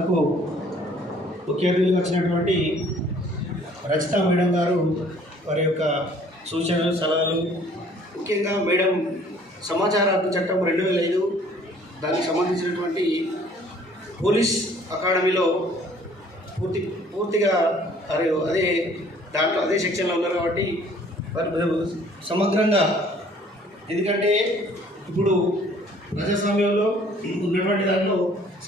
మనకు ముఖ్య అతిథిగా వచ్చినటువంటి రచిత మేడం గారు వారి యొక్క సూచనలు సలహాలు. ముఖ్యంగా మేడం సమాచార హక్కు చట్టం రెండు వేల ఐదు దానికి సంబంధించినటువంటి పోలీస్ అకాడమీలో పూర్తి పూర్తిగా అరే అదే దాంట్లో అదే సెక్షన్లో ఉన్నారు కాబట్టి వారు సమగ్రంగా ఎందుకంటే ఇప్పుడు ప్రజాస్వామ్యంలో ఉన్నటువంటి దాంట్లో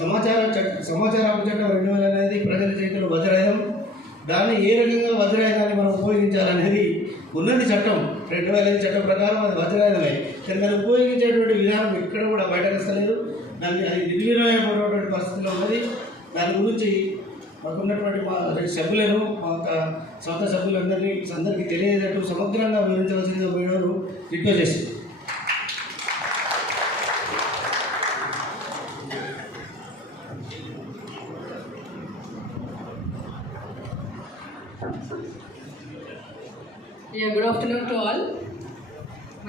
సమాచార చట్ట సమాచార హక్కు చట్టం రెండు వేల అనేది ప్రజల చేతిలో వజ్రాయుధం దాన్ని ఏ రకంగా వజ్రాయుధాన్ని మనం ఉపయోగించాలనేది ఉన్నది చట్టం. రెండు వేల ఐదు చట్టం ప్రకారం అది వజ్రాయుధమే. కానీ దాన్ని ఉపయోగించేటువంటి విధానం ఎక్కడ కూడా బయటకస్తలేదు దాన్ని అది నిర్వీర్యమైనటువంటి పరిస్థితిలో ఉన్నది. దాని గురించి మాకున్నటువంటి మా సభ్యులను మా యొక్క సొంత సభ్యులందరినీ అందరికీ తెలియజేటట్టు సమగ్రంగా వివరించవలసిందిగా మేడం రిక్వెస్ట్ చేస్తుంది Yeah, good afternoon to all.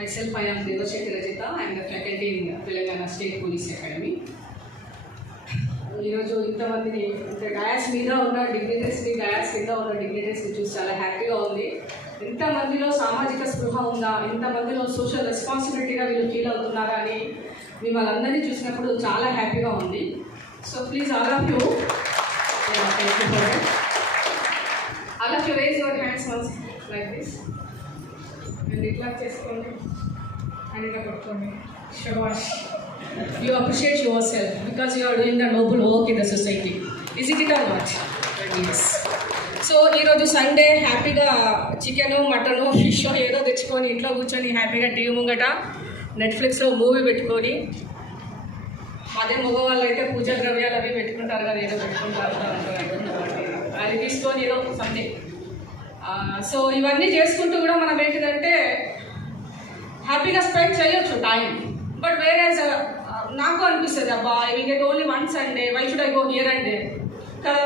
Myself, I am Devasheti Rajita. I am the faculty in Telangana State Police Academy. ఈరోజు ఇంతమందిని ఇంత డయాస్ మీద ఉన్న డిగ్నిటరీస్ని డయాస్ కింద ఉన్న డిగ్నిటరీస్ని చూసి చాలా హ్యాపీగా ఉంది. ఇంతమందిలో సామాజిక స్పృహ ఉందా? ఇంతమందిలో సోషల్ రెస్పాన్సిబిలిటీగా వీళ్ళు ఫీల్ అవుతున్నారా అని మిమ్మల్ని అందరినీ చూసినప్పుడు చాలా హ్యాపీగా ఉంది. So please all of you all of you raise your hands once like this and ఇట్లా చేసుకోండి అండ్ ఇట్లా కొట్టుకోండి శబాష్ you appreciate your self because you are doing the noble work in the society is it it are not yes so ఈరోజు Sunday హ్యాపీగా chicken mutton fish ఏదో తెచ్చుకొని ఇంట్లో కూర్చొని హ్యాపీగా టీవీ ముంగట నెట్ఫ్లిక్స్లో మూవీ పెట్టుకొని అదే మగవాళ్ళు అయితే పూజా ద్రవ్యాలు అవి పెట్టుకుంటారు కదా ఏదో పెట్టుకుంటారు అది తీసుకొని ఏదో సంథింగ్ సో ఇవన్నీ చేసుకుంటూ కూడా మనం ఏంటిదంటే హ్యాపీగా స్పెండ్ చేయొచ్చు టైం. బట్ వేరే నాకు అనిపిస్తుంది అబ్బా I get only one Sunday why should I go here and day కదా?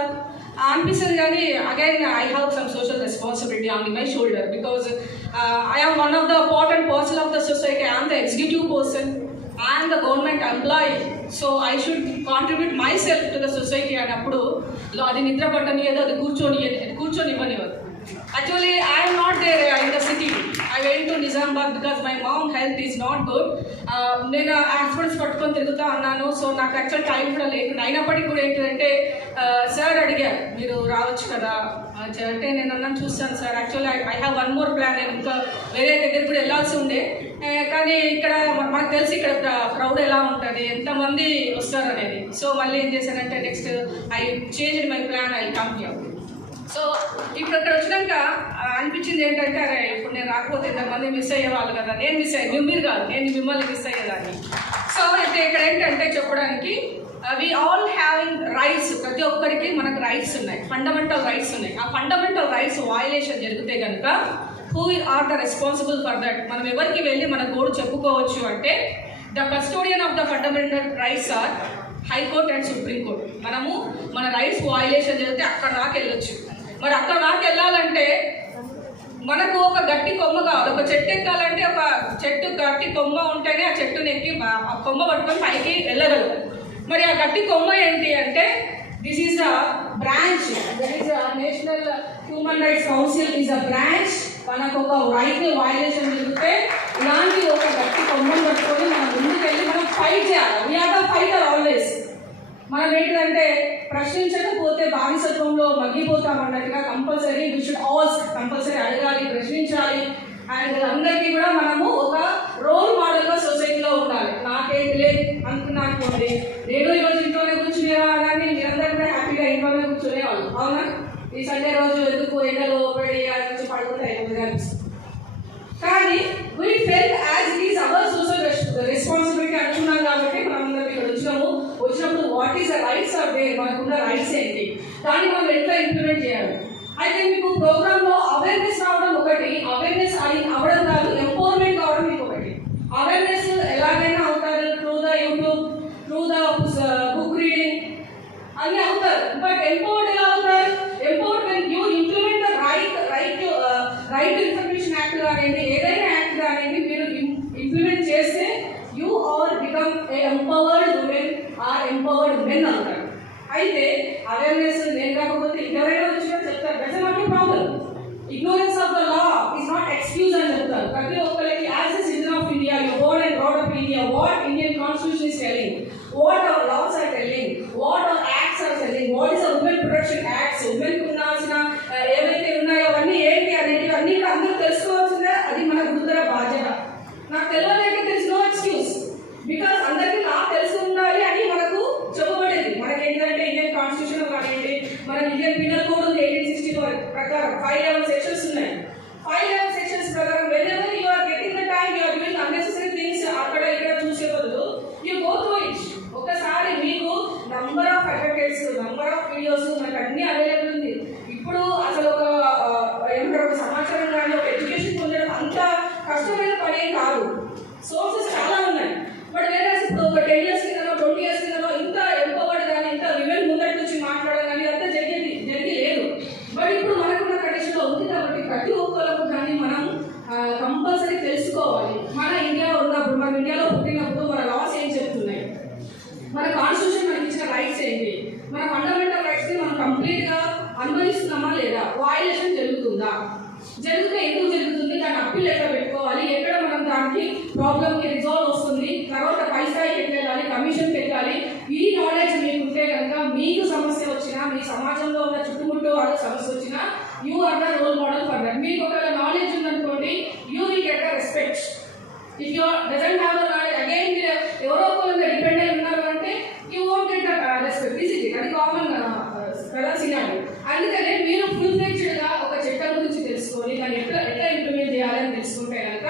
అనిపిస్తుంది కానీ again I have some social responsibility on my shoulder because I am one of the important person of the society I'm the executive person I'm the government employee so I should contribute my self to the society అన్నప్పుడు అది నిద్ర పట్టనియదు అది కూర్చొని కూర్చొని ఇవ్వనివ్వదు Actually, I am not there uh, in the city. I went to Nizambad because my mom health is not good. Uh, నేను hospitals పట్టుకొని తిరుగుతా అన్నాను. సో నాకు యాక్చువల్ టైం కూడా లేకుండా అయినప్పటికీ కూడా ఏంటంటే సార్ అడిగారు మీరు రావచ్చు కదా? ఆ, చ- అంటే నేను అన్నాను చూస్తాను sir actually I have one more plan నేను ఇంకా వేరే దగ్గర కూడా వెళ్ళాల్సి ఉండే. కానీ ఇక్కడ మ- మనకు తెలిసి ఇక్కడ క్రౌడ్ ఎలా ఉంటుంది? ఎంతమంది వస్తారు అనేది. సో మళ్ళీ ఏం చేశానంటే next I change my plan I come here so ఇప్పుడు ఇక్కడ వచ్చినాక అనిపించింది ఏంటంటే అరే ఇప్పుడు నేను రాకపోతే ఇంతమంది మిస్ అయ్యేవాళ్ళు కదా. నేను మిస్ అయ్యి మీరు కాదు నేను మిమ్మల్ని మిస్ అయ్యేదాన్ని. సో అయితే ఇక్కడ ఏంటంటే చెప్పడానికి వి ఆల్ హ్యావింగ్ రైట్స్ ప్రతి ఒక్కరికి మనకు రైట్స్ ఉన్నాయి. ఫండమెంటల్ రైట్స్ ఉన్నాయి. ఆ ఫండమెంటల్ రైట్స్ వాయిలేషన్ జరిగితే కనుక who are the responsible for that మనం ఎవరికి వెళ్ళి మన గోడు చెప్పుకోవచ్చు అంటే the custodian of the fundamental rights are high court and supreme court మనము మన రైట్స్ వాయిలేషన్ జరిగితే అక్కడ దాకా వెళ్ళొచ్చు. మరి అక్కడ దాకా వెళ్ళాలంటే మనకు ఒక గట్టి కొమ్మ కావాలి. ఒక చెట్టు ఎక్కాలంటే ఒక చెట్టు గట్టి కొమ్మ ఉంటేనే ఆ చెట్టుని ఎక్కి ఆ- కొమ్మ పట్టుకొని పైకి వెళ్ళగలరు మరి ఆ గట్టి కొమ్మ ఏంటి అంటే this is a branch that national human rights council is a branch మనకు ఒక రైట్ వయలేషన్ జరిగితే ఇలాంటి ఒక గట్టి కొమ్మను పట్టుకొని మనం ముందుకు వెళ్ళి మనం ఫైట్ చేయాలి. వీఆర్ ద ఫైటర్ ఆల్వేస్ మనం ఏంటంటే ప్రశ్నించకపోతే బానిసత్వంలో మగ్గిపోతాం అన్నట్టుగా compulsory we should all compulsory అడగాలి ప్రశ్నించాలి. అండ్ అందరికీ కూడా మనము ఒక రోల్ మోడల్గా సొసైటీలో ఉండాలి. నాకేంటి లేదు అనుకున్నానుకోండి నేను ఈరోజు ఇంట్లోనే కూర్చునేవా కానీ మీరందరూ కూడా హ్యాపీగా ఇంట్లోనే కూర్చునేవాళ్ళు. అవునా? ఈ సండే రోజు ఎందుకు ఎండలో పడి అది నుంచి పడుకుంటే అయిపోతుంది అనిపిస్తుంది కానీ we fell as it is our social responsibility అనుకున్నాం కాబట్టి మనం అందరం ఇక్కడ వచ్చినాము వచ్చినప్పుడు what is the rights are they మనకున్న రైట్స్ ఏంటి దాన్ని మనం ఎట్లా ఇంప్లిమెంట్ చేయాలి అయితే మీకు ప్రోగ్రామ్లో అవేర్నెస్ రావడం ఒకటి అవేర్నెస్ అది అవడం కాదు ఎంపవర్మెంట్ కావడం మీకు ఒకటి. అవేర్నెస్ ఎలాగైనా అవుతారు through the YouTube through the book reading అన్ని అవుతారు. బట్ ఎంపవర్డ్ ఎలా అవుతారు? Empowered when you implement the right right right information act కానివ్వండి ఏదైనా యాక్ట్ కానివ్వండి మీరు ఇంప్లిమెంట్ చేస్తే you are become a empowered women are empowered men అవుతారు. అయితే అవేర్నెస్ నేను కాకపోతే ఎవరైనా వచ్చినా చెప్తారు that's not problem ignorance of the law is not excuse అని చెప్తారు ప్రతి ఒక్కరికి as a citizen of India you born and brought up India what Indian constitution is telling what our laws are telling what our acts are telling what is women protection acts women ఉండాల్సిన ఆ, ఏవైతే ఉన్నాయో అవన్నీ ఏంటి అనేటివి అన్ని కూడా అందరూ తెలుసుకోవాల్సిందే అది మన గురుతర బాధ్యత నాకు తెలియలేక తెలిసి నో ఎక్స్క్యూజ్ బికాస్ అందరికీ లా తెలిసి ఉండాలి అని మనకు చెప్పబడేది మనకి ఏంటంటే ఇండియన్ కాన్స్టిట్యూషన్ కానివ్వండి మన ఇండియన్ పీనల్ కోడ్ ఉంది ఎయిటీన్ సిక్స్టీ ప్రకారం ఫైవ్ లెవెన్ సెక్షన్స్ ఉన్నాయి ఫైవ్ లెవెన్ సెక్షన్స్ ప్రకారం whenever you are getting the time you are doing unnecessary things అక్కడ ఇక్కడ చూసే బదులు యూ గో త్రూ ఇట్ ఒకసారి మీకు number of advocates number of videos మనకు అన్ని అవైలబుల్ ఉంది ఇప్పుడు అసలు ఒక ఆ, ఏమంటారు ఒక సమాచారం కానీ ఒక ఎడ్యుకేషన్ పొందడం అంత కష్టమైన పని ఏం కాదు సోర్సెస్ చాలా ఉన్నాయి బట్ వేరే ఇప్పుడు ఒక టెన్ ఇయర్స్ కిందనో ట్వంటీ ఇయర్స్ కిందనో ఇంత ఎంపవర్డ్ కానీ ఇంత విమెన్ ముందటి నుంచి మాట్లాడడం కానీ అంతా జరిగేది జరిగి లేదు బట్ ఇప్పుడు మనకున్న కండిషన్లో ఉంది కాబట్టి ప్రతి ఒక్కరికి దాన్ని మనం కంపల్సరీ తెలుసుకోవాలి మన ఇండియాలో ఉన్నప్పుడు మన ఇండియాలో పుట్టినప్పుడు మన లాస్ ఏం చెప్తున్నాయి? మన కాన్స్టిట్యూషన్ మనకి ఇచ్చిన రైట్స్ ఏంటి? మన ఫండమెంటల్ రైట్స్ మనం కంప్లీట్గా అనుభవిస్తున్నామా లేదా? వాయులేషన్ జరుగుతుందా? జరుగుతుంది దాని అప్పీల్ ఎక్కడ పెట్టుకోవాలి ఎక్కడ మనం దానికి ప్రాబ్లమ్కి రిజాల్వ్ వస్తుంది తర్వాత పై స్థాయికి ఎట్లా వెళ్ళాలి కమిషన్ పెట్టాలి ఈ నాలెడ్జ్ మీకు ఉంటే కనుక మీకు సమస్య వచ్చినా మీ సమాజంలో ఉన్న చుట్టుముట్టు వాళ్ళకి సమస్య వచ్చినా you are the role model for that మీకు ఒకవేళ నాలెడ్జ్ ఉందనుకోండి you will get the respect if you doesn't have the knowledge again మీరు ఎవరో ఒకరి మీద డిపెండ్ అయి ఉన్నారు అంటే you won't get the respect is it అది కామన్ కదా సినారి అందుకనే మీరు ఫుల్గా ఒక చట్టం గురించి తెలుసుకొని దాన్ని ఎట్లా ఎట్లా ఇంప్లిమెంట్ చేయాలని తెలుసుకుంటే కనుక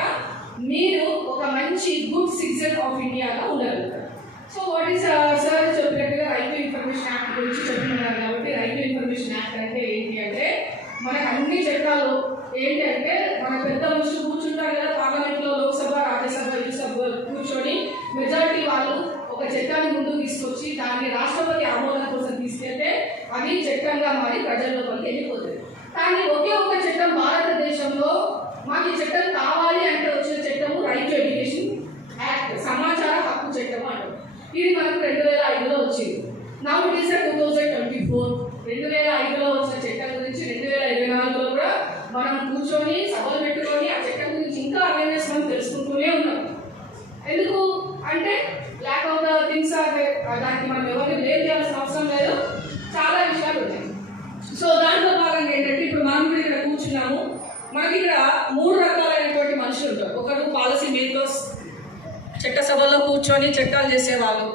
మీరు ఒక మంచి గుడ్ సిటిజన్ ఆఫ్ ఇండియాగా ఉండగలుగుతారు సో వాట్ ఈస్ సార్ చెప్పినట్టుగా రైతు ఇన్ఫర్మేషన్ యాక్ట్ గురించి చెప్తున్నారు కాబట్టి రైతు ఇన్ఫర్మేషన్ యాక్ట్ అంటే ఏంటి అంటే మనకు అన్ని చట్టాలు ఏంటంటే మన పెద్ద మనుషులు కూర్చుంటారు కదా పార్లమెంట్లో లోక్సభ రాజ్యసభ ఇరు సభ కూర్చొని మెజారిటీ వాళ్ళు ఒక చట్టాన్ని ముందుకు తీసుకొచ్చి దాన్ని రాష్ట్రపతి ఆమోదం కోసం తీసుకెళ్తే అది చట్టంగా మారి ప్రజల్లోకి వెళ్ళిపోతుంది కానీ ఒకే ఒక చట్టం భారతదేశంలో మాకు ఈ చట్టం కావాలి అంటే వచ్చిన చట్టము రైట్ టు ఎడ్యుకేషన్ యాక్ట్ సమాచార హక్కు చట్టం అంటారు ఇది మనకు రెండు వేల ఐదులో వచ్చింది నా it is two thousand twenty four రెండు వేల ఐదులో వచ్చిన చట్టం గురించి రెండు వేల ఇరవై నాలుగులో కూడా మనం కూర్చొని సభలు పెట్టుకొని ఆ చట్టం గురించి ఇంకా అవేర్నెస్ మనం తెలుసుకుంటూనే ఉన్నాం. ఎందుకు? అంటే lack of the things are దానికి మనం ఎవరిని బ్లేమ్ చేయాల్సిన అవసరం లేదు. చాలా విషయాలు ఉన్నాయి. సో దాంట్లో భాగంగా ఏంటంటే ఇప్పుడు మనం కూడా ఇక్కడ కూర్చున్నాము. మనకి ఇక్కడ మూడు రకాలైనటువంటి మనుషులు ఉంటారు. ఒకరు పాలసీ మేకర్స్ చట్టసభలో కూర్చొని చట్టాలు చేసేవాళ్ళు.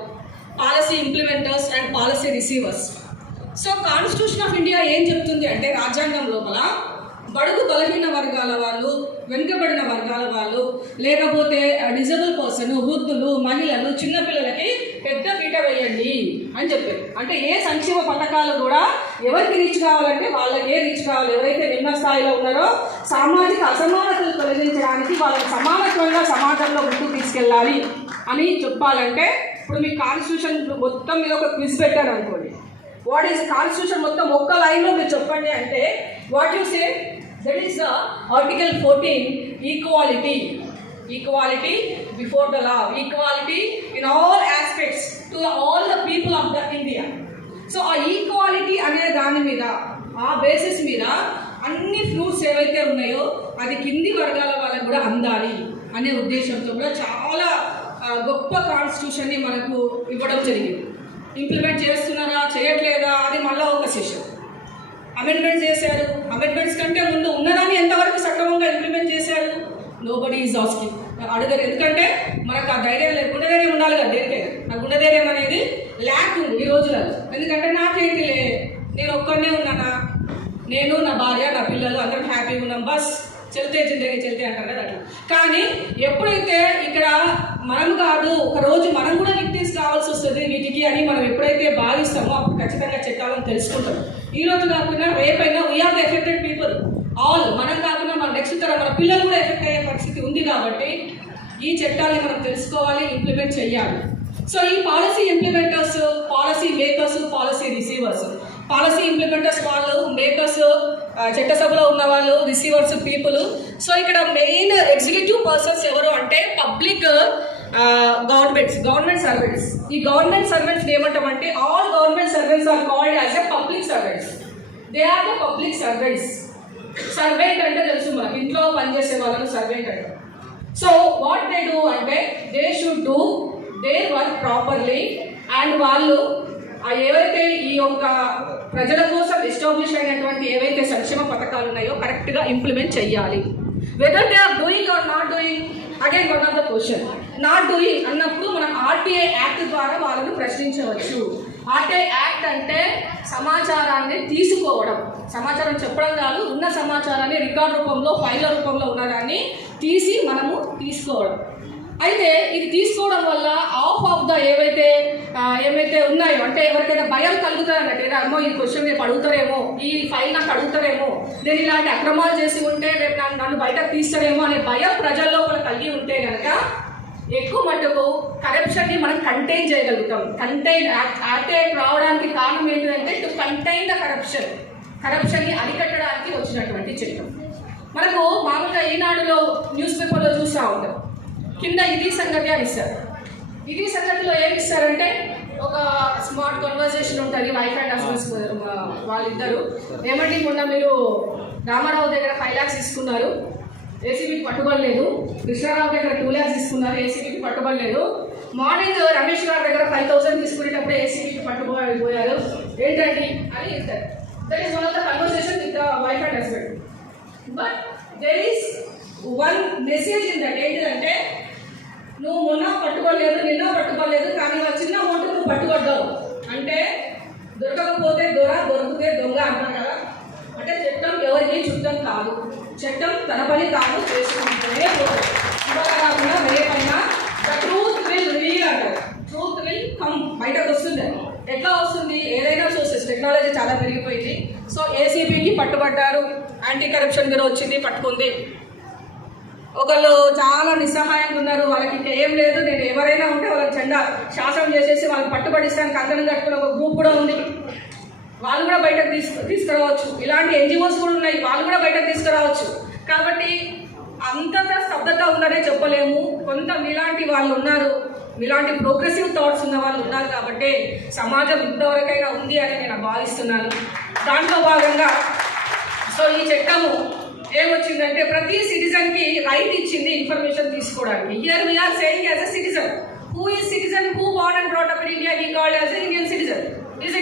Policy implementers and policy receivers. So constitution of India ఏం చెప్తుంది అంటే రాజ్యాంగం లోపల బడుగు బలహీన వర్గాల వాళ్ళు వెనుకబడిన వర్గాల వాళ్ళు లేకపోతే డిజబుల్ పర్సన్ వృద్ధులు మహిళలు చిన్నపిల్లలకి పెద్ద పీట వేయండి అని చెప్పారు. అంటే ఏ సంక్షేమ పథకాలు కూడా ఎవరికి రీచ్ కావాలంటే వాళ్ళకే రీచ్ కావాలి. ఎవరైతే నిమ్న స్థాయిలో ఉన్నారో సామాజిక అసమానతలు తొలగించడానికి వాళ్ళని సమానత్వంగా సమాజంలో ముందుకు తీసుకెళ్ళాలి అని చెప్పాలంటే ఇప్పుడు మీ కాన్స్టిట్యూషన్ మొత్తం మీద ఒక క్విజ్ పెట్టారు అనుకోండి వాట్ ఈస్ కాన్స్టిట్యూషన్ మొత్తం ఒక్క లైన్లో మీరు చెప్పండి అంటే what you say that is the article fourteen equality equality before the law equality in all aspects to all the people of the India so ఆ ఈక్వాలిటీ అనే దాని మీద ఆ బేసిస్ మీద అన్ని ఫ్రూట్స్ ఏవైతే ఉన్నాయో అది కింది వర్గాల వాళ్ళకు కూడా అందాలి అనే ఉద్దేశంతో కూడా చాలా గొప్ప కాన్స్టిట్యూషన్ని మనకు ఇవ్వడం జరిగింది. ఇంప్లిమెంట్ చేస్తున్నారా చేయట్లేదా అది మళ్ళీ ఒక సెషన్ అమెండ్మెంట్ చేశారు. అమెండ్మెంట్స్ కంటే ముందు ఉన్నదాన్ని ఎంతవరకు సక్రమంగా ఇంప్లిమెంట్ చేశారు? నో బడీ ఈజ్ ఆస్కింగ్ అడగరు. ఎందుకంటే మనకు ఆ ధైర్యం లేదు గుండె ఉండాలి కదా దేనికైనా. నా గుండెధైర్యం అనేది ల్యాక్ ఉంది ఈ రోజులలో. ఎందుకంటే నాకేంటిలే నేను ఒక్కడనే ఉన్నానా? నేను నా భార్య నా పిల్లలు అందరం హ్యాపీగా ఉన్నాం. బస్. చెల్తే జిందగీ చెల్తే అంటారు కదా అట్లా. కానీ ఎప్పుడైతే ఇక్కడ మనం కాదు ఒక రోజు మనం కూడా విక్టిమ్స్ కావాల్సి వస్తుంది వీటికి అని మనం ఎప్పుడైతే భావిస్తామో అప్పుడు ఖచ్చితంగా చట్టాలను తెలుసుకుంటాం. ఈ రోజు కాకుండా రేపైనా we are the affected people all మనం కాకుండా మన నెక్స్ట్ తరం మన పిల్లలు కూడా ఎఫెక్ట్ అయ్యే పరిస్థితి ఉంది కాబట్టి ఈ చట్టాన్ని మనం తెలుసుకోవాలి ఇంప్లిమెంట్ చేయాలి. సో ఈ policy implementers policy makers policy receivers policy implementers వాళ్ళు మేకర్స్ చట్టసభలో ఉన్న వాళ్ళు రిసీవర్స్ పీపుల్. సో ఇక్కడ మెయిన్ ఎగ్జిక్యూటివ్ పర్సన్స్ ఎవరు అంటే పబ్లిక్ గవర్నమెంట్స్ గవర్నమెంట్ సర్వెంట్స్ ఈ గవర్నమెంట్ సర్వెంట్స్ ఏమంటామంటే all government servants are called as a public servants they are the public servants servant అంటే తెలుసు మనకి. ఇంట్లో పనిచేసే వాళ్ళను సర్వెంట్ అంటారు సో వాట్ దే డూ అంటే they should do they work properly and వాళ్ళు ఏవైతే ఈ యొక్క ప్రజల కోసం ఎస్టాబ్లిష్ అయినటువంటి ఏవైతే సంక్షేమ పథకాలు ఉన్నాయో కరెక్ట్గా ఇంప్లిమెంట్ చెయ్యాలి. Whether they are doing or not doing again one of the question not doing అన్నప్పుడు మనం ఆర్టీఐ యాక్ట్ ద్వారా వాళ్ళను ప్రశ్నించవచ్చు. ఆర్టీఐ యాక్ట్ అంటే సమాచారాన్ని తీసుకోవడం. సమాచారం చెప్పడం కాదు ఉన్న సమాచారాన్ని రికార్డ్ రూపంలో ఫైల్ రూపంలో ఉన్నదాన్ని తీసి మనము తీసుకోవడం. అయితే ఇది తీసుకోవడం వల్ల ఆఫ్ ఆఫ్ ద ఏవైతే ఏమైతే ఉన్నాయో అంటే ఎవరికైనా భయం కలుగుతారన్నట్టు ఏదో అమ్మో ఈ క్వశ్చన్ రేపు అడుగుతారేమో ఈ ఫైల్ నాకు అడుగుతారేమో నేను ఇలాంటి అక్రమాలు చేసి ఉంటే రేపు నన్ను నన్ను బయటకు తీస్తారేమో అనే భయం ప్రజల్లో లోపల కలిగి ఉంటే కనుక ఎక్కువ మట్టుకు కరప్షన్ని మనం కంటైన్ చేయగలుగుతాం. కంటైన్ యాక్ట్ రావడానికి కారణం ఏంటంటే టు కంటైన్ ద కరప్షన్ కరప్షన్ని అరికట్టడానికి వచ్చినటువంటి చట్టం. మనకు మామూలుగా ఈనాడులో న్యూస్ పేపర్లో చూస్తూ ఉంటాం. కింద ఇది సంగతి అని ఇస్తారు. ఇది సంగతిలో ఏమి ఇస్తారంటే ఒక స్మార్ట్ కన్వర్జేషన్ ఉంటుంది వైఫ్ అండ్ హస్బెండ్స్ వాళ్ళిద్దరు. ఏమండి మొన్న మీరు రామారావు దగ్గర ఫైవ్ ల్యాక్స్ తీసుకున్నారు. ఏసీబీకి పట్టుబడలేదు. కృష్ణారావు దగ్గర టూ ల్యాక్స్ తీసుకున్నారు ఏసీబీకి పట్టుబడలేదు. మార్నింగ్ రమేష్ గారి దగ్గర ఫైవ్ థౌసండ్ తీసుకునేటప్పుడు ఏసీబీకి పట్టుబడిపోయారు. ఏంటండి? అని ఇస్తారు. That is one of the conversation with wife and husband but there is one message in that ఏంటిదంటే నువ్వు మొన్న పట్టుకోలేదు నిన్న పట్టుకోలేదు కానీ ఆ చిన్న అమౌంట్ నువ్వు పట్టుకొడ్డావు అంటే దొరకకపోతే దొర దొరికితే దొంగ అంటారు కదా. అంటే చట్టం ఎవరికి చుట్టం కాదు. చట్టం తన పని తాను చేసుకుంటూనే పోతుంది. కాకుండా రేపైనా ద ట్రూత్ విల్ రీల్ అంటారు ట్రూత్ విల్ కమ్. బయటకు వస్తుంది. ఎట్లా వస్తుంది? ఏదైనా సోర్సెస్. టెక్నాలజీ చాలా పెరిగిపోయింది. సో ఏసీబీకి పట్టుబడ్డారు. యాంటీ కరప్షన్ బ్యూరో వచ్చింది పట్టుకుంది. ఒకళ్ళు చాలా నిస్సహాయంగా ఉన్నారు వాళ్ళకి ఇంకా ఏం లేదు నేను ఎవరైనా ఉంటే వాళ్ళకి చెండా శాసనం చేసేసి వాళ్ళకి పట్టుబడిస్తాను కంకణం కట్టుకుని ఒక గ్రూప్ కూడా ఉంది. వాళ్ళు కూడా బయటకు తీసుకు తీసుకురావచ్చు. ఇలాంటి ఎన్జిఓస్ కూడా ఉన్నాయి వాళ్ళు కూడా బయటకు తీసుకురావచ్చు. కాబట్టి అంతటా స్తబ్దత ఉందనే చెప్పలేము. కొంత మీలాంటి వాళ్ళు ఉన్నారు మీలాంటి ప్రోగ్రెసివ్ థాట్స్ ఉన్న వాళ్ళు ఉన్నారు కాబట్టి సమాజం ఇంతవరకైనా ఉంది అని నేను భావిస్తున్నాను. దాంట్లో భాగంగా సో ఈ చట్టము ఏమొచ్చిందంటే ప్రతి సిటిజన్కి రైట్ ఇచ్చింది ఇన్ఫర్మేషన్ తీసుకోవడానికి. Here we are saying as a citizen who ఈ citizen who born and brought up in India he called as Indian citizen is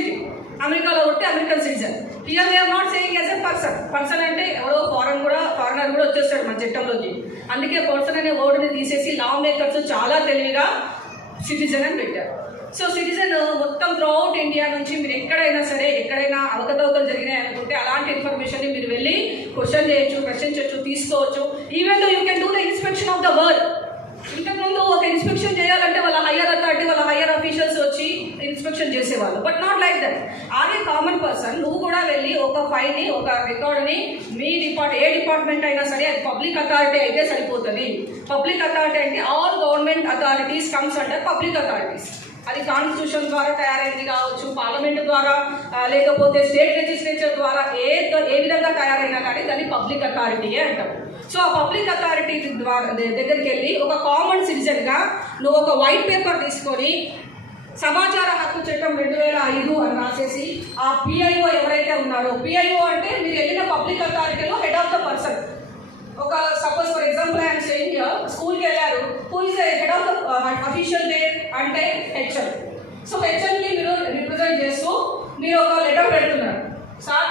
అమెరికాలో ఉంటే American citizen here we are not saying as a person person అంటే ఎవరో foreign కూడా foreigner కూడా వచ్చేస్తాడు మన చట్టంలోకి. అందుకే పర్సన్ అనే వర్డ్ని తీసేసి లా మేకర్స్ చాలా తెలివిగా సిటిజన్ అని పెట్టారు. సో సిటిజన్ uh, మొత్తం త్రూఅవుట్ ఇండియా నుంచి మీరు ఎక్కడైనా సరే ఎక్కడైనా అవకతవకలు జరిగినాయి అనుకుంటే అలాంటి ఇన్ఫర్మేషన్ మీరు వెళ్ళి క్వశ్చన్ చేయొచ్చు ప్రశ్నించవచ్చు తీసుకోవచ్చు. Even you can do the inspection of the word ఇంతకుముందు ఒక ఇన్స్పెక్షన్ చేయాలంటే వాళ్ళ హయ్యర్ అథారిటీ వాళ్ళ హయ్యర్ అఫీషియల్స్ వచ్చి ఇన్స్పెక్షన్ చేసేవాళ్ళు. బట్ నాట్ లైక్ దట్ అదే కామన్ పర్సన్ నువ్వు కూడా వెళ్ళి ఒక ఫైల్ని ఒక రికార్డుని మీ డిపార్ట్ ఏ డిపార్ట్మెంట్ అయినా సరే అది పబ్లిక్ అథారిటీ అయితే సరిపోతుంది. పబ్లిక్ అథారిటీ అంటే all government authorities comes under public authorities అది కాన్స్టిట్యూషన్ ద్వారా తయారైంది కావచ్చు పార్లమెంట్ ద్వారా లేకపోతే స్టేట్ లెజిస్లేచర్ ద్వారా ఏ ఏ విధంగా తయారైనా కానీ దాన్ని పబ్లిక్ అథారిటీయే అంటారు. సో ఆ పబ్లిక్ అథారిటీ ద్వారా దగ్గరికి వెళ్ళి ఒక కామన్ సిటిజన్గా నువ్వు ఒక వైట్ పేపర్ తీసుకొని సమాచార హక్కు చట్టం రెండు వేల ఐదు అని రాసేసి ఆ పిఐఓ ఎవరైతే ఉన్నారో పిఐఓ అంటే మీరు వెళ్ళిన పబ్లిక్ అథారిటీలో హెడ్ ఆఫ్ ద పర్సన్ ఒక suppose for example I'm saying స్కూల్కి వెళ్ళారు. Who is head of the official day అంటే హెచ్ఎం సో హెచ్ఎంని మీరు రిప్రజెంట్ చేస్తూ మీరు ఒక లెటర్ పెడుతున్నారు. సార్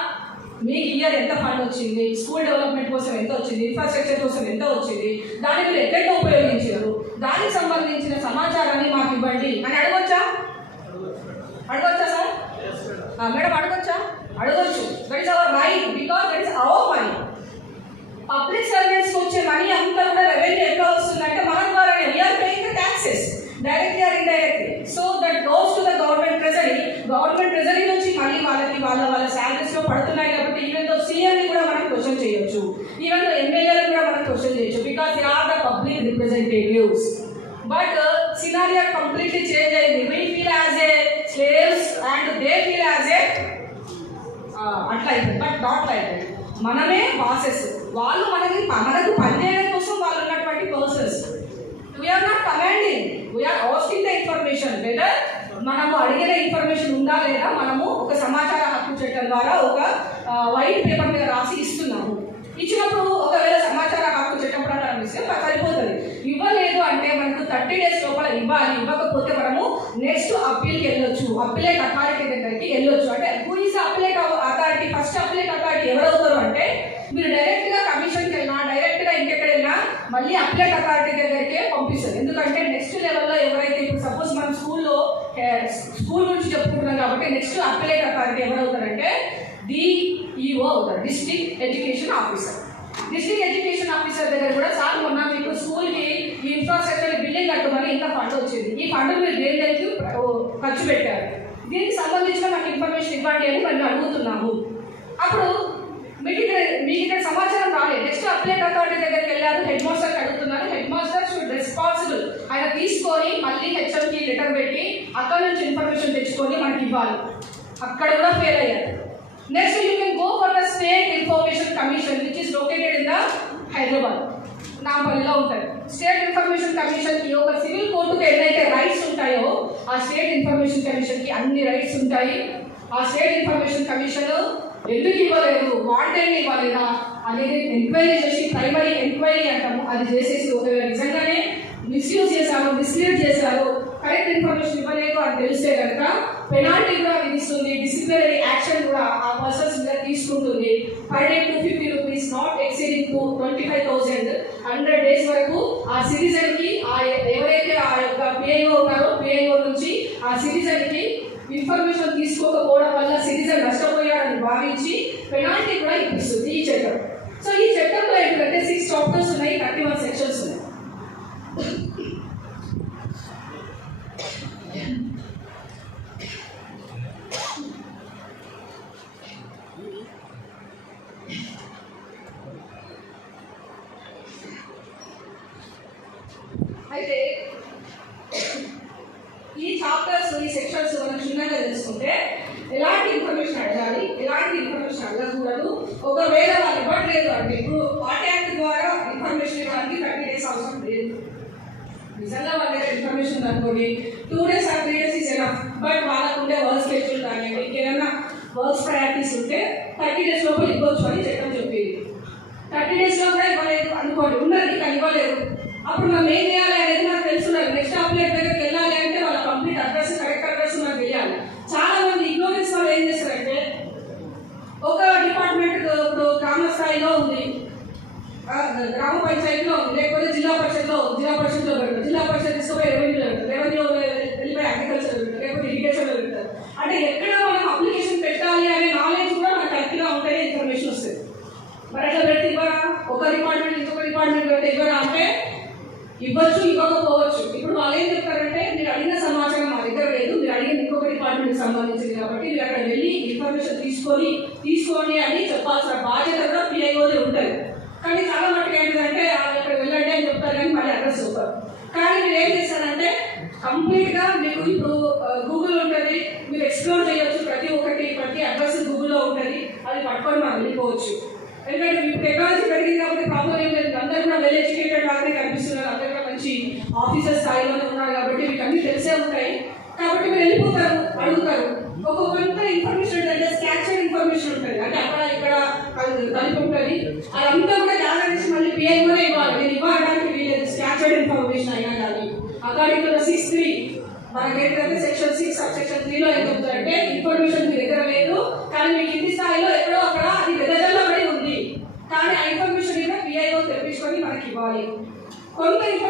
మీకు ఇయర్ ఎంత ఫండ్ వచ్చింది? స్కూల్ డెవలప్మెంట్ కోసం ఎంత వచ్చింది? ఇన్ఫ్రాస్ట్రక్చర్ కోసం ఎంత వచ్చింది? దాన్ని మీరు ఎక్కడ ఉపయోగించారు? దానికి సంబంధించిన సమాచారాన్ని మాకు ఇవ్వండి. అని అడగొచ్చా? అడగొచ్చా సార్ మేడం అడగొచ్చా? అడగొచ్చు. That is our right because that is our public service వచ్చే మనీ అంతా కూడా రెవెన్యూ ఎట్లా వస్తుందంటే మన ద్వారా we are paying the taxes directly or indirectly so that goes to the government treasury government treasury నుంచి మళ్ళీ వాళ్ళకి వాళ్ళ వాళ్ళ శాలరీస్లో పడుతున్నాయి కాబట్టి ఈవెన్ దో సీఎంని కూడా మనం క్వశ్చన్ చేయొచ్చు. ఈవెన్ దో ఎమ్మెల్యేలను కూడా మనం క్వశ్చన్ చేయొచ్చు because they are the public representatives but scenario completely change అయింది. We feel as a slaves and they feel as a అట్లా అయిపోయింది బట్ నాట్ లైక్ మనమే బాసెస్ వాళ్ళు మనకి మనకు పనిచేయడం కోసం వాళ్ళు ఉన్నటువంటి persons we are not commanding we are asking the information whether మనము అడిగిన ఇన్ఫర్మేషన్ ఉందా లేదా మనము ఒక సమాచార హక్కు చట్టం ద్వారా ఒక వైట్ పేపర్ మీద రాసి ఇస్తున్నాము. ఇచ్చినప్పుడు ఒకవేళ సమాచార హక్కు చట్టం ప్రకారం ఇస్తే మనకు సరిపోతుంది. ఇవ్వలేదు అంటే మనకు థర్టీ డేస్ లోపల ఇవ్వాలి. ఇవ్వకపోతే మనము నెక్స్ట్ అప్పీల్కి వెళ్ళొచ్చు. అప్పిలేట్ అథారిటీ దగ్గరికి వెళ్ళొచ్చు. అంటే who is appellate authority first appellate authority ఎవరవుతారు అంటే మీరు డైరెక్ట్గా కమిషన్కి వెళ్ళినా డైరెక్ట్గా ఇంకెక్కడ వెళ్ళినా మళ్ళీ అప్లైట్ అథారిటీ దగ్గరికే పంపిస్తారు. ఎందుకంటే నెక్స్ట్ లెవెల్లో ఎవరైతే ఇప్పుడు సపోజ్ మనం స్కూల్లో స్కూల్ గురించి చెప్పుకుంటున్నాం కాబట్టి నెక్స్ట్ అప్లైట్ అథారిటీ ఎవరవుతారంటే డిఈఓ అవుతారు district education officer district education officer దగ్గర కూడా సార్ మొన్న మీకు స్కూల్కి ఈ ఇన్ఫ్రాస్ట్రక్చర్ బిల్డింగ్ కట్టమని ఇంత ఫండ్ వచ్చింది. ఈ ఫండ్ మీరు దేని ఖర్చు పెట్టారు. దీనికి సంబంధించిన నాకు ఇన్ఫర్మేషన్ ఇవ్వండి అని మేము అప్పుడు మీకు ఇక్కడ మీకు ఇక్కడ సమాచారం రాలేదు నెక్స్ట్ అప్లైట్ అథారిటీ దగ్గరికి వెళ్ళారు హెడ్ మాస్టర్ అడుగుతున్నారు హెడ్ మాస్టర్ షుడ్ రెస్పాన్సిబుల్ ఆయన తీసుకొని మళ్ళీ హెచ్ఎంకి లెటర్ పెట్టి అక్కడ నుంచి ఇన్ఫర్మేషన్ తెచ్చుకొని మనకి ఇవ్వాలి. అక్కడ కూడా ఫెయిల్ అయ్యారు. Next you can go for the state information commission which is located in the Hyderabad నాంపల్లిలో ఉంటుంది స్టేట్ ఇన్ఫర్మేషన్ కమిషన్కి ఒక సివిల్ కోర్టుకు ఎన్నైతే రైట్స్ ఉంటాయో ఆ స్టేట్ ఇన్ఫర్మేషన్ కమిషన్కి అన్ని రైట్స్ ఉంటాయి. ఆ స్టేట్ ఇన్ఫర్మేషన్ కమిషన్ ఎందుకు ఇవ్వలేదు? వాంటెడ్ ఇవ్వలేదా? అనేది ఎంక్వైరీ చేసి ప్రైమరీ ఎంక్వైరీ అంటాము. అది చేసేసి ఒకవేళ నిజంగానే మిస్యూజ్ చేశారు మిస్లీడ్ చేశారు కరెక్ట్ ఇన్ఫర్మేషన్ ఇవ్వలేదు అని తెలిస్తే కనుక పెనాల్టీ కూడా విధిస్తుంది డిసిప్లినరీ యాక్షన్ కూడా ఆ పర్సన్స్ మీద తీసుకుంటుంది. Per day two fifty rupees not exceeding to twenty five thousand hundred days వరకు ఆ సిటిజన్కి ఆ ఎవరైతే ఆ యొక్క పిఐఓ ఉన్నారో పిఐఓ నుంచి ఆ సిటిజన్కి ఇన్ఫర్మేషన్ తీసుకోకపోవడం వల్ల సిటిజన్ నష్టపోయాడని భావించి పెనాల్టీ కూడా ఇప్పిస్తుంది ఈ చట్టం. సో ఈ చట్టంలో ఏంటంటే సిక్స్ చాప్టర్స్ ఉన్నాయి థర్టీ వన్ సెక్షన్స్ ఉన్నాయి అయితే ఈ చాప్టర్స్ ఈ సెక్షన్స్ మనం క్షుణ్ణంగా తెలుసుకుంటే ఎలాంటి ఇన్ఫర్మేషన్ అడగాలి ఎలాంటి ఇన్ఫర్మేషన్ అడగకూడదు ఒకవేళ వాళ్ళు ఇవ్వట్లేదు అంటే ఇప్పుడు పార్టీ యాక్ట్ ద్వారా ఇన్ఫర్మేషన్ ఇవ్వడానికి థర్టీ డేస్ అవసరం లేదు నిజంగా వాళ్ళ దగ్గర ఇన్ఫర్మేషన్ అనుకోండి two days or three days is enough but వాళ్ళకు ఉండే వర్క్ స్కెడ్యూల్ కానివ్వండి ఇంకేదైనా వర్క్స్ ప్రయారిటీస్ ఉంటే థర్టీ డేస్ లోపల ఇవ్వచ్చు అని చట్టం చెప్పింది థర్టీ డేస్లో కూడా ఇవ్వలేదు అనుకోండి ఉన్నది కానీ ఇవ్వలేదు అప్పుడు మనం ఏం చేయాలి అనేది నాకు తెలుసున్నారు నెక్స్ట్ దగ్గరికి వెళ్ళాలి అంటే వాళ్ళ కంప్లీట్ అడ్రస్ కరెక్ట్ అడ్రస్ మనకు తెలియాలి. చాలా మంది ఇగ్నోరెన్స్ వాళ్ళు ఏం చేస్తారంటే ఒక డిపార్ట్మెంట్ ఇప్పుడు గ్రామ స్థాయిలో ఉంది. గ్రామ పంచాయతీలో ఉంది లేకపోతే జిల్లా పరిషత్లో జిల్లా పరిషత్లో పెడతారు. జిల్లా పరిషత్ తీసుకుపోయి రెవెన్యూలో పెడతారు రెవెన్యూ వెళ్ళిపోయి అగ్రికల్చర్ పెడతారు లేకపోతే ఇరిగేషన్లో పెడతారు. అంటే ఎక్కడ మనం అప్లికేషన్ పెట్టాలి అనే నాలెడ్జ్ కూడా మనకు కరెక్ట్గా ఉంటేనే ఇన్ఫర్మేషన్ వస్తుంది మరి అట్లా పెడితే ఇవ్వరా ఒక డిపార్ట్మెంట్ ఇంకొక డిపార్ట్మెంట్ పెడితే ఇవ్వరా అంటే ఇవ్వచ్చు ఇవ్వకపోవచ్చు ఇప్పుడు వాళ్ళు ఏం చెప్తారంటే మీరు అడిగిన సమాచారం మా దగ్గర లేదు మీరు అడిగిన ఇంకొక డిపార్ట్మెంట్ సంబంధించింది కాబట్టి మీరు అక్కడ వెళ్ళి ఇన్ఫర్మేషన్ తీసుకొని తీసుకోండి అని చెప్పాల్సిన బాధ్యత కూడా పిఐఓది ఉంటుంది కానీ చాలా మటుకు ఏంటంటే వాళ్ళు అక్కడ వెళ్ళండి అని చెప్తారు కానీ మళ్ళీ అడ్రస్ చెప్తారు నేను ఏం చేశానంటే కంప్లీట్గా మీకు ఇప్పుడు గూగుల్ ఉంటుంది మీరు ఎక్స్ప్లోర్ చేయొచ్చు ప్రతి ఒక్కటి ప్రతి అడ్రస్ గూగుల్లో ఉంటుంది అది పట్టుకొని మనం వెళ్ళిపోవచ్చు. ఎందుకంటే మీకు టెక్నాలజీ పెరిగింది కాబట్టి ప్రాబ్లం ఏం లేదు. అందరూ కూడా వెల్ ఎడ్యుకేటెడ్ లాగానే కనిపిస్తున్నారు. అందరూ కూడా మంచి ఆఫీసర్ స్థాయిలోనే ఉన్నారు కాబట్టి మీకు అన్ని తెలిసే ఉంటాయి. కాబట్టి మీరు వెళ్ళిపోతారు అడుగుతారు. ఒక కొంత ఇన్ఫర్మేషన్ ఉంటుంది స్కాచర్ ఇన్ఫర్మేషన్ ఉంటుంది. అంటే అక్కడ ఇక్కడ అది కలిపి ఉంటుంది. అదంతా కూడా గ్యాదర్ చేసి మళ్ళీ పిఐ కూడా ఇవ్వాలి. నేను ఇవ్వడానికి వీలేదు స్కాచర్డ్ ఇన్ఫర్మేషన్ అయినా కానీ అకార్డింగ్ టు సిక్స్ త్రీ మనకేంటంటే సెక్షన్ సిక్స్ సెక్షన్ త్రీలో ఏం చెప్తారంటే ఇన్ఫర్మేషన్ మీ దగ్గర లేదు కానీ మీ కింది స్థాయిలో ఎక్కడో అక్కడ అది వెదజల్లబడి ఉంది. కానీ ఆ ఇన్ఫర్మేషన్ మీద పిఐఓ తెప్పించుకొని మనకి ఇవ్వాలి కొంత ఇన్ఫర్మేషన్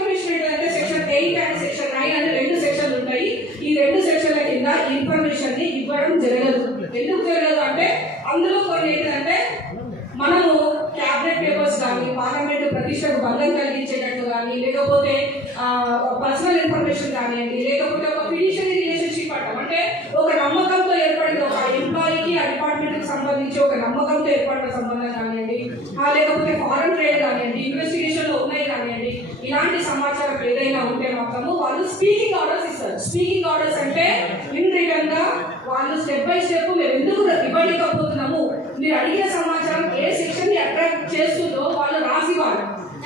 అంటే ఇన్ రిటర్న్ వాళ్ళు స్టెప్ బై స్టెప్ మేము ఎందుకు ఇవ్వలేకపోతున్నాము మీరు అడిగే సమాచారం ఏ సెక్షన్ని అట్రాక్ట్ చేస్తుందో వాళ్ళు రాసి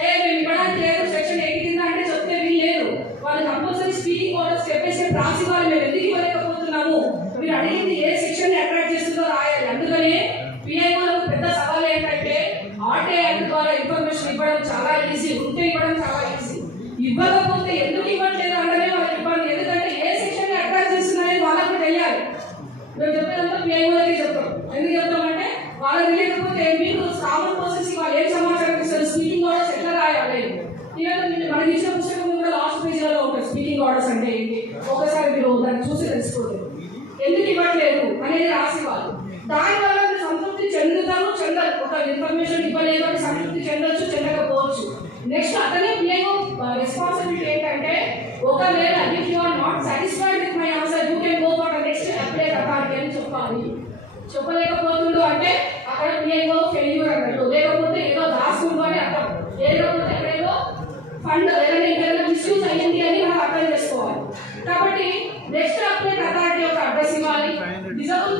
ఏ మేము ఇవ్వడానికి లేదు సెక్షన్ ఎయిట్ కింద అంటే చెప్తే వీళ్ళు వాళ్ళు కంపల్సరీ స్పీకింగ్ కూడా స్టెప్ బై స్టెప్ రాసి మేము ఎందుకు ఇవ్వలేకపోతున్నాము? మీరు అడిగింది ఏ సెక్షన్ని అట్రాక్ట్ చేస్తుందో రాయాలి. అందుకనే పిఐఓలకు పెద్ద సవాల్ ఏంటంటే ఆర్టీఐ ద్వారా ఇన్ఫర్మేషన్ ఇవ్వడం చాలా ఈజీ ఉంటే ఇవ్వడం చాలా ఈజీ ఇవ్వకపోతే ఆర్డర్స్ అంటే ఏంటి? ఒకసారి మీరు దాన్ని చూసి తెలుసుకోండి. ఎందుకు ఇవ్వట్లేదు అనేది రాసేవాళ్ళు దానివల్ల మీరు సంతృప్తి చెందుతారు చెందరు ఒక ఇన్ఫర్మేషన్ ఇవ్వలేదు అని సంతృప్తి చెందొచ్చు చెందకపోవచ్చు. నెక్స్ట్ అతనే మేము రెస్పాన్సిబిలిటీ ఏంటంటే ఒకవేళ if you are not satisfied with my answer you can go for next appellate authority అని చెప్పాలి. చెప్పలేకపోతుండు అంటే అక్కడ పిల్లలు ఫెయిల్యూర్ అన్నట్టు లేకపోతే ఏదో దాస్తుండు అని అర్థం. లేకపోతే ఎక్కడేదో ఫండ్ ఏదైనా ఇంకేదైనా మిస్యూజ్ అయ్యింది అని మనం అర్థం చేసుకోవాలి కాబట్టి నెక్స్ట్ అప్లై అథారిటీ యొక్క అడ్రస్ ఇవ్వాలి డిజబుల్